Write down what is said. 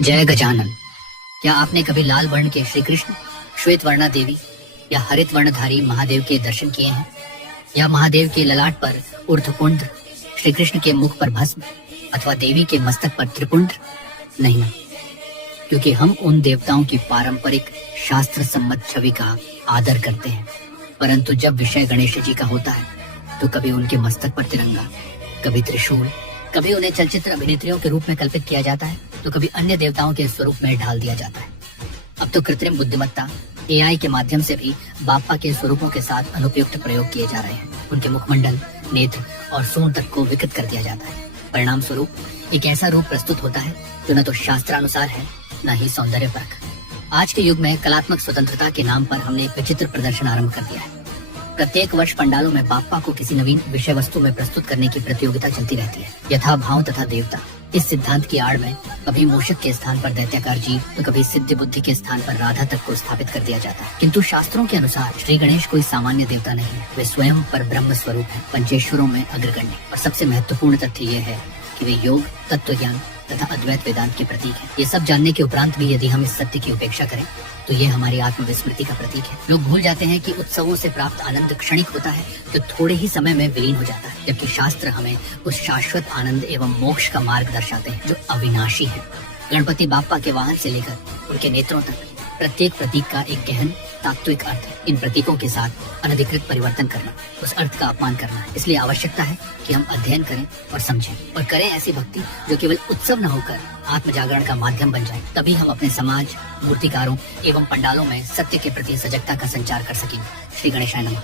जय गजानन। क्या आपने कभी लाल वर्ण के श्री कृष्ण, श्वेत वर्णा देवी या हरित वर्णधारी महादेव के दर्शन किए हैं? या महादेव के ललाट पर ऊर्ध्वपुंड्र, श्री कृष्ण के मुख पर भस्म अथवा देवी के मस्तक पर त्रिपुंड्र? नहीं, क्योंकि हम उन देवताओं की पारंपरिक शास्त्र सम्मत छवि का आदर करते हैं, परंतु जब विषय गणेश जी का होता है तो कभी उनके मस्तक पर तिरंगा, कभी त्रिशूल, कभी उन्हें चलचित्र अभिनेत्रियों के रूप में कल्पित किया जाता है तो कभी अन्य देवताओं के स्वरूप में ढाल दिया जाता है। अब तो कृत्रिम बुद्धिमत्ता एआई के माध्यम से भी बाप्पा के स्वरूपों के साथ अनुपयुक्त प्रयोग किए जा रहे हैं। उनके मुखमंडल, नेत्र और सूंड तक को विकृत कर दिया जाता है। परिणाम स्वरूप एक ऐसा रूप प्रस्तुत होता है जो न तो शास्त्रानुसार है, न ही सौंदर्य परख। आज के युग में कलात्मक स्वतंत्रता के नाम पर हमने एक विचित्र प्रदर्शन आरंभ कर दिया है। प्रत्येक वर्ष पंडालों में बाप्पा को किसी नवीन विषय वस्तु में प्रस्तुत करने की प्रतियोगिता चलती रहती है। यथा भाव तथा देवता, इस सिद्धांत की आड़ में कभी मूषक के स्थान पर दैत्याकार जीव तो कभी सिद्ध बुद्धि के स्थान पर राधा तक को स्थापित कर दिया जाता है। किंतु शास्त्रों के अनुसार श्री गणेश कोई सामान्य देवता नहीं है, वे स्वयं पर ब्रह्म स्वरूप है, पंचेश्वरों में अग्रगण्य। और सबसे महत्वपूर्ण तथ्य यह है कि वे योग, तत्व ज्ञान तथा अद्वैत वेदांत के प्रतीक है। ये सब जानने के उपरांत भी यदि हम इस सत्य की उपेक्षा करें तो ये हमारी आत्मविस्मृति का प्रतीक है। लोग भूल जाते हैं कि उत्सवों से प्राप्त आनंद क्षणिक होता है जो थोड़े ही समय में विलीन हो जाता है, जबकि शास्त्र हमें उस शाश्वत आनंद एवं मोक्ष का मार्ग दर्शाते हैं जो अविनाशी है। गणपति बाप्पा के वाहन से लेकर उनके नेत्रों तक प्रत्येक प्रतीक का एक गहन तात्विक अर्थ है। इन प्रतीकों के साथ अनधिकृत परिवर्तन करना, उस अर्थ का अपमान करना है। इसलिए आवश्यकता है कि हम अध्ययन करें और समझें और करें ऐसी भक्ति जो केवल उत्सव न होकर आत्म जागरण का माध्यम बन जाए। तभी हम अपने समाज, मूर्तिकारों एवं पंडालों में सत्य के प्रति सजगता का संचार कर सकेंगे। श्री गणेशाय नमः।